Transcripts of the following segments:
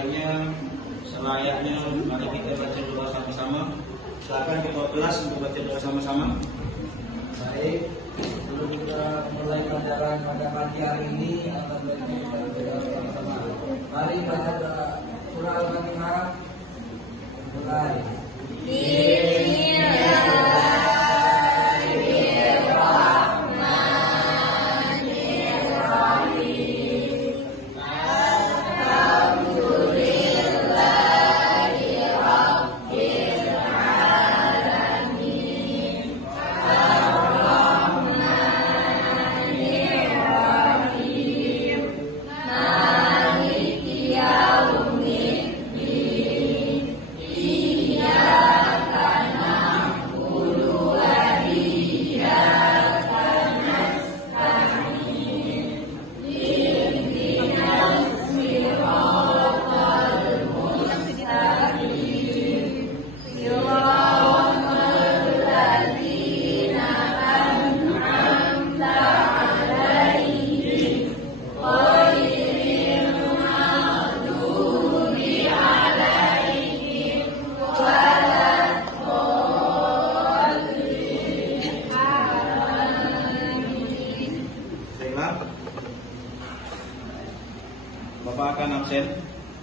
baiknya selayaknya mari kita baca doa sama-sama. Silakan ketua kelas untuk baca doa sama-sama. Baik, sebelum kita mulai pelajaran pada pagi hari ini akan kita berdoa sama-sama. Mari baca doa surah Al-Fatihah. Mulai. Bapak akan absen,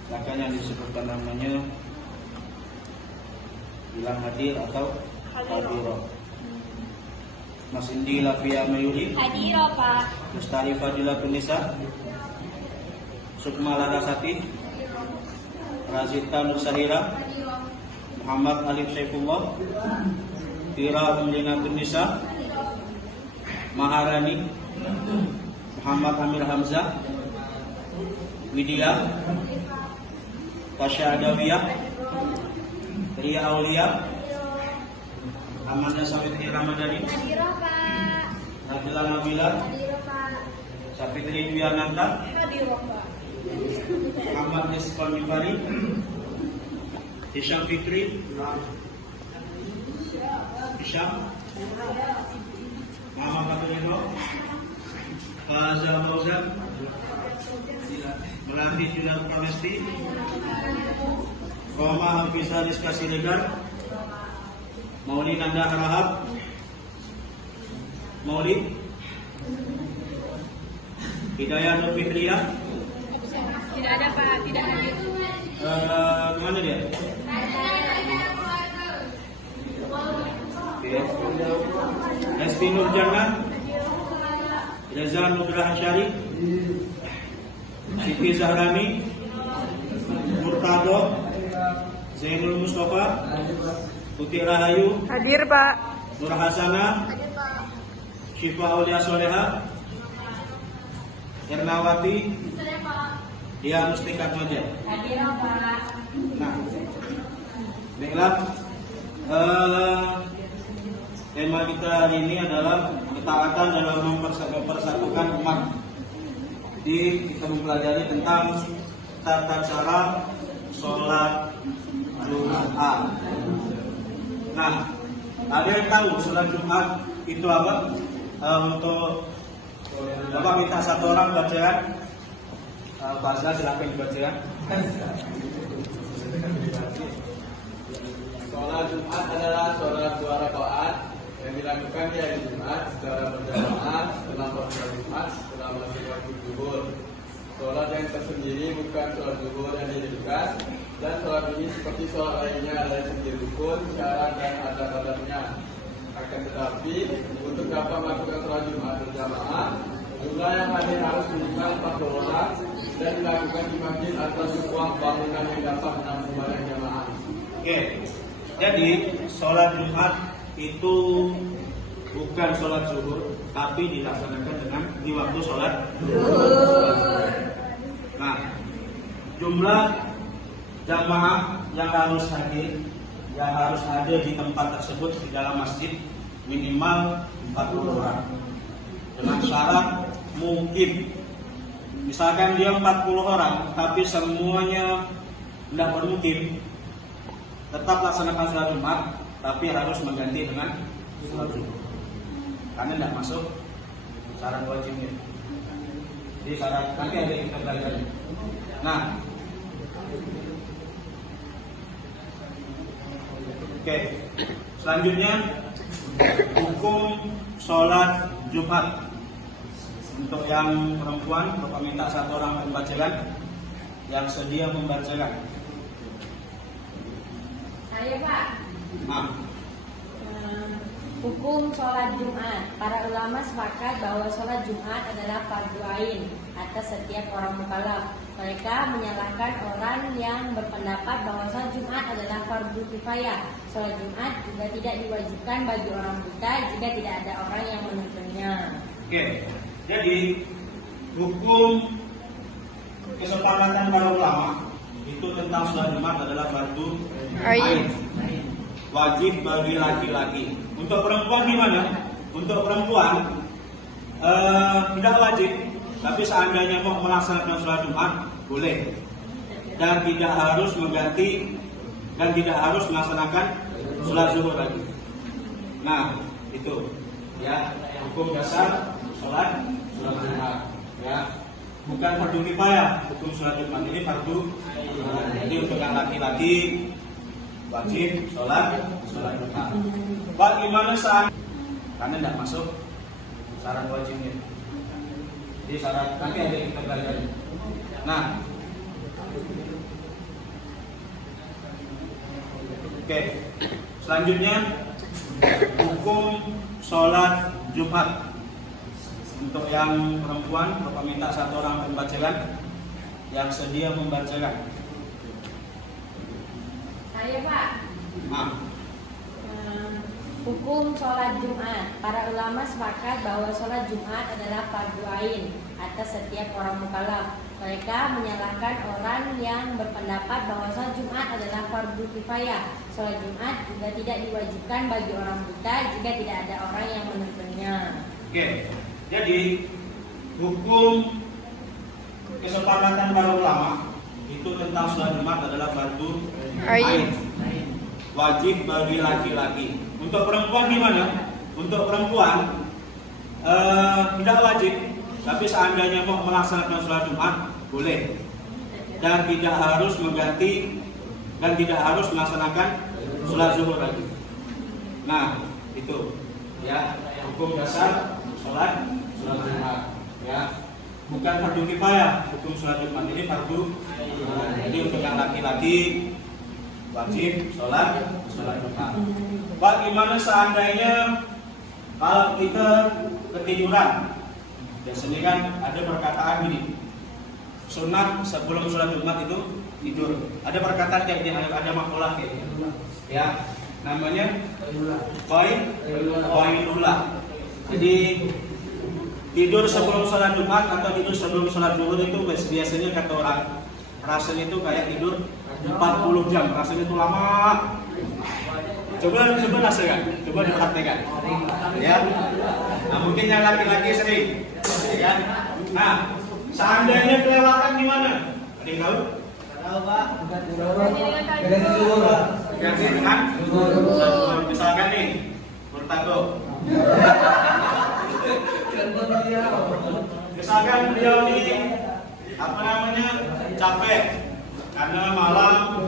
silakan yang disebutkan namanya bilang hadir atau hadiro. Mas Indi Lafia Mayuri Hadiro, Pak. Mustari Fadila Tunisa, Sukma Larasati, Razita Nursahira, Muhammad Alif Saifullah, Tira Umlina Tunisa, Maharani, Muhammad Amir Hamzah, Widya, Tasya Adawiyah, Ria Aulia, Amanda Sawitri Ramadhani, Hadiro, Pak. Nabila Nabila, Hadiro, Pak. Sapitri Dwiananta, Hadiro, Pak. Muhammad Nisfan Mibari, Hisham Fikri, Hisham, Muhammad Faturino, Faza Mauzan, Melati Julian Pramesti, Roma Hafizah Rizka Siregar, Mauli Nanda Harahap, Mauli Hidayah Nur Fitriyah. Tidak ada, Pak. Tidak hadir. Kemana dia? SP Nurjana, Reza Nugraha Syari, Siti Zahrani, Murtado, Zainul Mustafa, Putih Rahayu, Hadir, Pak. Nur Hasana, Syifa Aulia Soleha, Ernawati, Dia Mustika Moja. Hadiro, Pak. Nah, baiklah, tema kita hari ini adalah ketaatan dalam mempersatukan umat. Jadi kita mempelajari tentang tata cara sholat Jumat. Nah, ada yang tahu sholat Jumat itu apa? Untuk Bapak minta satu orang bacakan. Fazla silakan dibacakan. Sholat Jumat adalah sholat 2 rakaat yang dilakukan di hari Jumat secara berjamaah setelah sholat Jumat setelah masuk waktu zuhur. Sholat yang tersendiri bukan sholat zuhur yang diringkas, dan sholat ini seperti sholat lainnya ada sendiri rukun, syarat dan adat-adatnya. Akan tetapi untuk dapat melakukan sholat Jumat berjamaah, jumlah yang hadir harus minimal 40 orang dan dilakukan di masjid atau sebuah bangunan yang dapat menampung banyak jamaah. Oke, jadi sholat Jumat itu bukan sholat zuhur, tapi dilaksanakan di waktu sholat zuhur. Nah, jumlah jamaah yang harus hadir di tempat tersebut di dalam masjid minimal 40 orang. Dengan syarat mungkin, misalkan dia 40 orang, tapi semuanya tidak bermukim, tetap laksanakan sholat Jumat, tapi harus mengganti dengan sholat zuhur. Karena tidak masuk syarat wajibnya. Jadi syarat nanti ada yang kita pelajari. Nah, Oke, selanjutnya hukum sholat Jumat. Untuk yang perempuan, Bapak minta satu orang membacakan, yang sedia membacakan. Saya Pak. Nah, Hukum sholat Jumat. Para ulama sepakat bahwa sholat Jumat adalah fardu ain atas setiap orang mukallaf. Mereka menyalahkan orang yang berpendapat bahwa sholat Jumat adalah fardu kifayah. Sholat Jumat juga tidak diwajibkan bagi orang buta jika tidak ada orang yang menuntunnya. oke. Jadi hukum kesepakatan para ulama itu tentang sholat Jumat adalah fardu ain, wajib bagi laki-laki. Untuk perempuan gimana? Untuk perempuan tidak wajib, tapi seandainya mau melaksanakan sholat Jumat boleh, dan tidak harus mengganti dan tidak harus melaksanakan sholat zuhur lagi. Nah, itu ya hukum dasar sholat Jumat ya. Bukan fardu kifayah, hukum sholat Jumat ini fardu. Jadi untuk yang laki-laki wajib sholat Jumat. Bagaimana saat karena tidak masuk syarat wajibnya. Jadi syarat nanti ada kita belajar. Nah, oke. Selanjutnya hukum sholat Jumat. Untuk yang perempuan, Bapak minta satu orang membacakan, yang sedia membacakan. Saya Pak. Nah, Hukum sholat Jumat. Para ulama sepakat bahwa sholat Jumat adalah fardu ain atas setiap orang mukallaf. Mereka menyalahkan orang yang berpendapat bahwa sholat Jumat adalah fardu kifayah. Sholat Jumat juga tidak diwajibkan bagi orang buta jika tidak ada orang yang menuntunnya. oke. Jadi hukum kesepakatan para ulama itu tentang sholat Jumat adalah fardu ain, wajib bagi laki-laki. Untuk perempuan gimana? Untuk perempuan tidak wajib, tapi seandainya mau melaksanakan sholat Jumat boleh, dan tidak harus mengganti dan tidak harus melaksanakan sholat zuhur lagi. Nah, itu ya hukum dasar sholat Jumat ya. Bukan fardu kifayah, hukum sholat Jumat ini fardu. Jadi untuk yang laki-laki wajib sholat Jumat. Bagaimana seandainya kalau kita ketiduran? Biasanya kan ada perkataan gini, sunat sebelum sholat Jumat itu tidur. Ada perkataan kayak gini, ada makalah kayak gini ya, namanya qailullah. Jadi tidur sebelum sholat Jumat atau tidur sebelum sholat zuhur itu biasanya kata orang rasanya itu kayak tidur 40 jam, rasanya itu lama. Coba rasakan, coba diperhatikan ya. Nah, mungkin yang laki-laki sering ya. Nah, seandainya kelewatan gimana? Ada yang tahu? Tahu Pak. Ganti dengan misalkan nih bertato. Misalkan beliau ini capek karena malam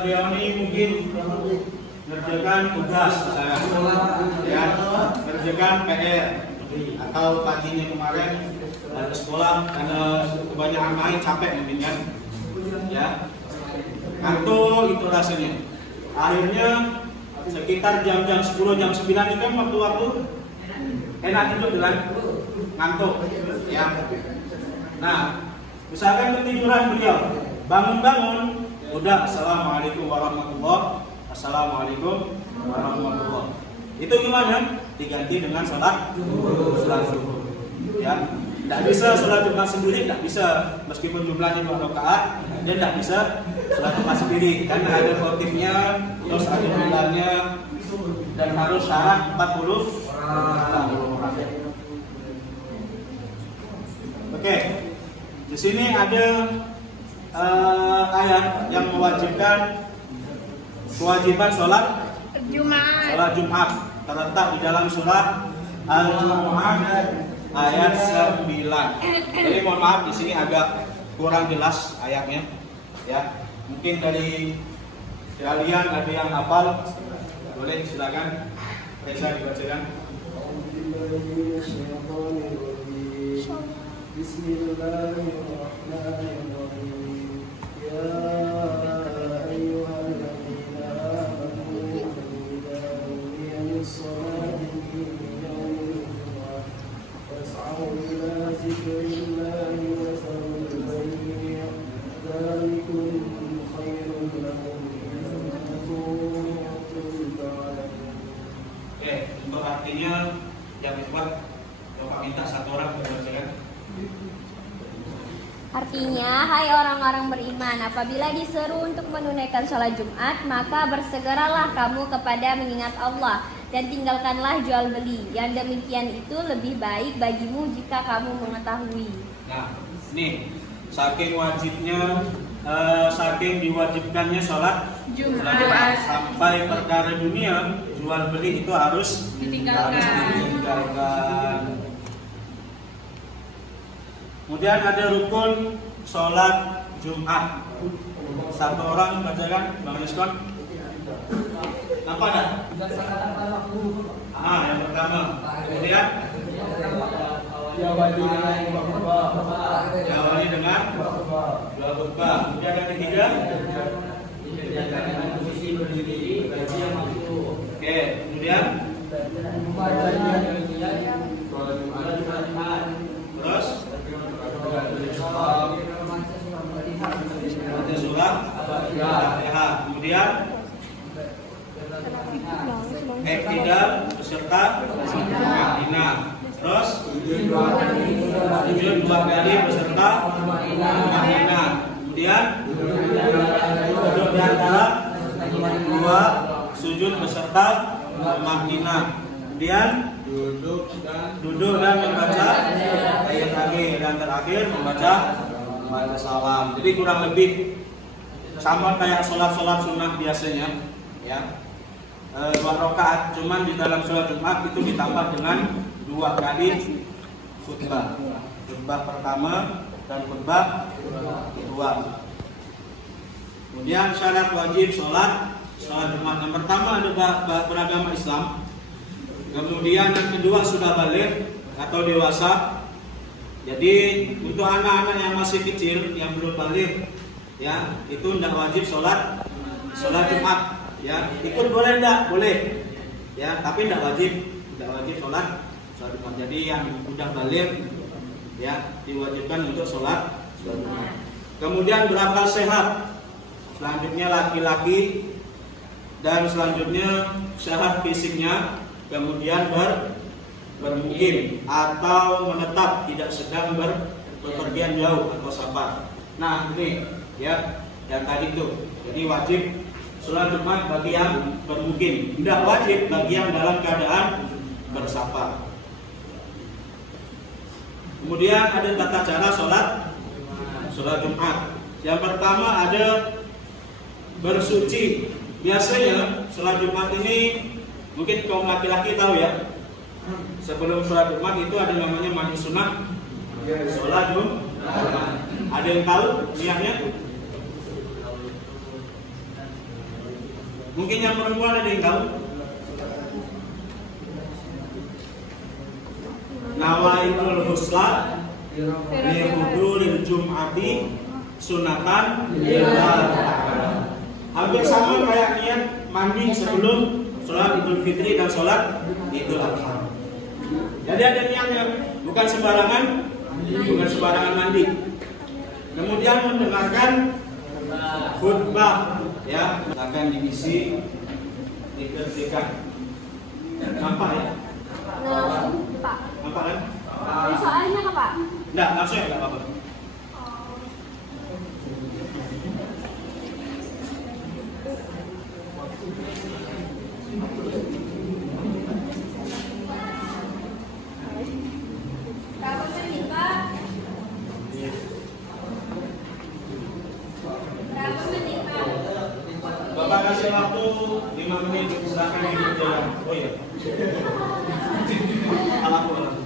beliau ini mungkin ngerjakan tugas misalnya ya, ngerjakan PR atau paginya kemarin dari sekolah karena kebanyakan main capek mungkin kan ya, ngantuk itu rasanya. Akhirnya sekitar jam 10 jam 9 itu kan waktu-waktu enak tidur dengan ngantuk ya. Nah, misalkan ketiduran beliau, bangun-bangun udah assalamualaikum warahmatullah, assalamualaikum warahmatullah. Itu gimana? Diganti dengan sholat zuhur ya. Tidak bisa sholat Jumat sendiri, tidak bisa, meskipun jumlahnya 2 rakaat, dia tidak bisa sholat Jumat sendiri karena ada khotibnya, terus ada bulannya, dan harus syarat 40 orang. Oke, di sini ada ayat yang mewajibkan kewajiban sholat Jumat terletak di dalam surat Al-Jumu'ah ayat 9. Jadi mohon maaf di sini agak kurang jelas ayatnya, ya. Mungkin dari kalian ada yang hafal, boleh silakan. Bisa dibacakan. Bismillahirrahmanirrahim. Ya ayyuhalladzina amanu idza nudiya lis-salati min yawmil jumu'ah fas'au ila dzikrillahi wa dharul bay' dzalikum khairun lakum in kuntum ta'lamun. Oke, untuk artinya yang kuat, Bapak minta satu orang membacakan. Artinya, hai orang-orang beriman, apabila diseru untuk menunaikan sholat Jumat, maka bersegeralah kamu kepada mengingat Allah dan tinggalkanlah jual beli. Yang demikian itu lebih baik bagimu jika kamu mengetahui. Nah, nih, saking wajibnya, saking diwajibkannya sholat Jumat sampai perkara dunia, jual beli itu harus ditinggalkan. Kemudian ada rukun sholat Jumat. Satu orang bacakan, Bang Yuskon. Apa ada? Yang pertama. Kemudian diawali dengan dua khutbah. Kemudian yang ketiga. Oke, kemudian terus surat Al-Fatihah. Kemudian iktidal beserta Madinah. Terus sujud 2 kali beserta Madinah. Kemudian duduk di antara 2 sujud beserta Madinah. Kemudian duduk dan membaca ayat akhir, dan terakhir membaca salam. Jadi kurang lebih sama kayak sholat sunnah biasanya, ya. 2 rakaat, cuman di dalam sholat Jumat itu ditambah dengan 2 kali khutbah. Khutbah pertama dan khutbah kedua. Kemudian syarat wajib sholat Jumat. Yang pertama ada beragama Islam. Kemudian yang kedua sudah balik atau dewasa. Jadi untuk anak-anak yang masih kecil yang belum balik, ya, itu tidak wajib sholat Jumat, ya. Ikut boleh enggak? Boleh, ya, tapi tidak wajib sholat Jumat. Jadi yang sudah balik, ya, diwajibkan untuk sholat Jumat. Kemudian berakal sehat. Selanjutnya laki-laki, dan selanjutnya sehat fisiknya. Kemudian bermukim atau menetap, tidak sedang berpergian jauh atau safar. Nah, ini ya yang tadi itu. Jadi wajib sholat Jumat bagi yang bermukim, tidak wajib bagi yang dalam keadaan bersafar. Kemudian ada tata cara sholat Jumat. Yang pertama ada bersuci. Biasanya sholat Jumat ini mungkin kaum laki-laki tahu, ya. Sebelum sholat Jumat itu ada namanya mandi sunat sholat Jumat. Ada yang tahu niatnya? Mungkin yang perempuan ada yang tahu? Nawaitul husla lihuduril jum'ati sunatan lillah. Hampir sama kayak niat mandi sebelum sholat Idul Fitri dan sholat Idul Adha. Jadi ada niatnya, bukan sembarangan mandi. Kemudian mendengarkan khutbah, ya, akan diisi, dikerjakan. Nampak, ya? Pak. Nampak, kan? Soalnya apa, Pak? Enggak, langsung ya, enggak apa-apa. Bapak kasih waktu 5 menit, silakan duduk jalan. Oh iya. Alhamdulillah.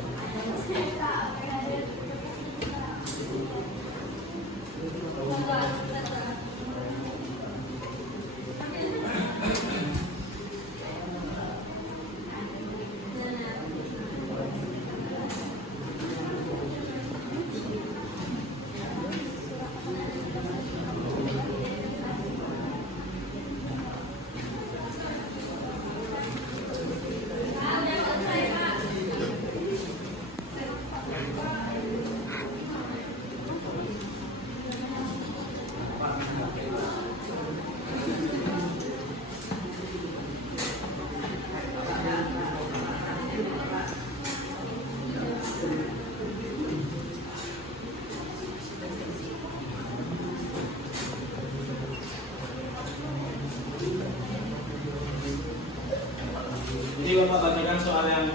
Bapak bacakan soal yang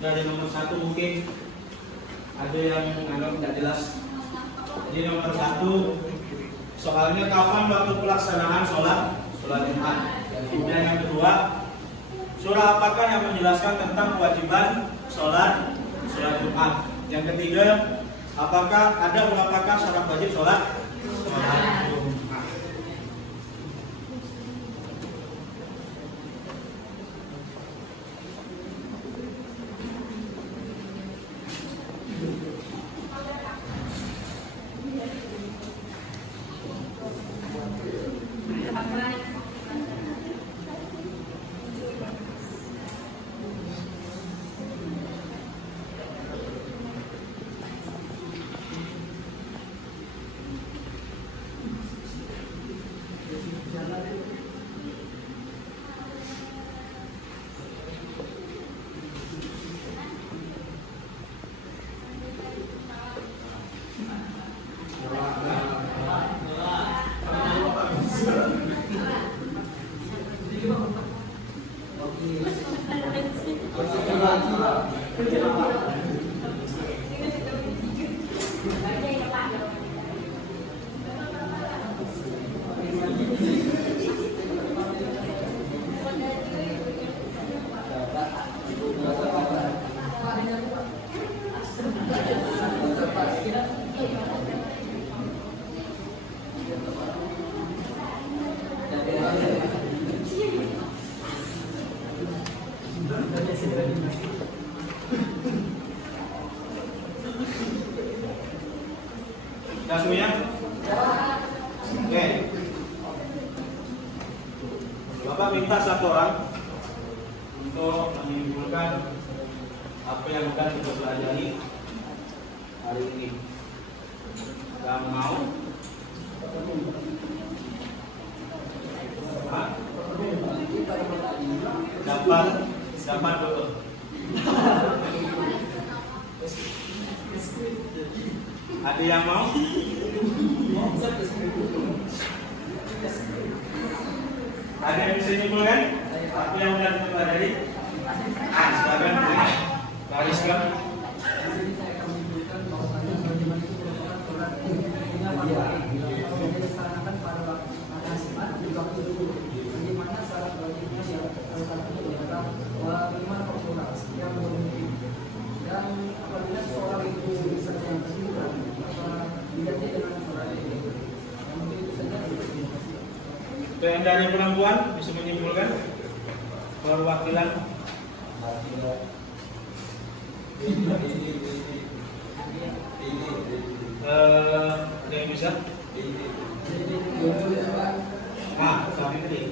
dari nomor 1 mungkin ada yang tidak jelas. Jadi nomor 1 soalnya kapan waktu pelaksanaan sholat Jumat. Kemudian yang kedua, surah apakah yang menjelaskan tentang kewajiban sholat Jumat. Yang ketiga, ada berapakah syarat wajib sholat Jumat. Sudah semuanya? Oke. Bapak minta satu orang untuk menyimpulkan apa yang akan kita pelajari hari ini. Yang mau? Dapat betul. Ada yang mau? Ada yang bisa nyimpulkan apa yang sudah kita pelajari? Silakan gariskan. Dan dari perempuan bisa menyimpulkan perwakilan yang bisa kami tadi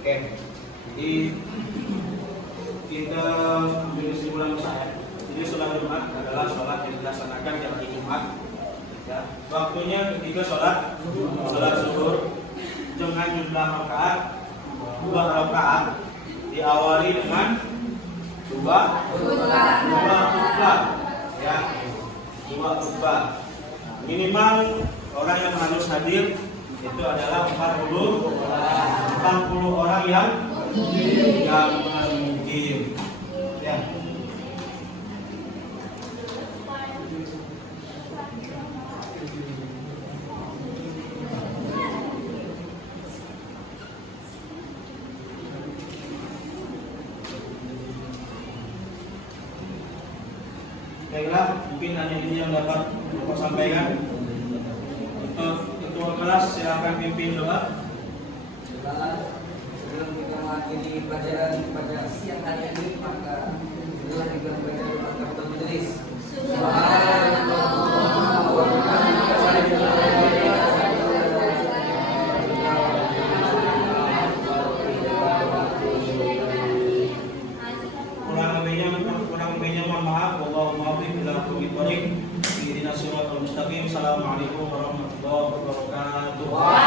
oke, jadi kita ambil kesimpulan saya. Jadi sholat Jumat adalah sholat yang dilaksanakan di hari Jumat. Ya, waktunya ketika sholat zuhur dengan jumlah rakaat 2 rakaat, diawali dengan 2 khutbah. Ya, 2 khutbah. Minimal orang yang harus hadir itu adalah 40 orang yang mungkin. Ya. Baiklah, mungkin hanya ini yang dapat Bapak sampaikan. Untuk ketua kelas silakan pimpin doa. Sebelum kita mengakhiri pelajaran pada siang hari ini, maka inilah kita membaca doa kepada majelis. Kurang lebihnya mohon maaf. Wallahu muwaffiq ila aqwamit thoriq. Ihdinas siratal mustaqim. Assalamualaikum warahmatullahi wabarakatuh.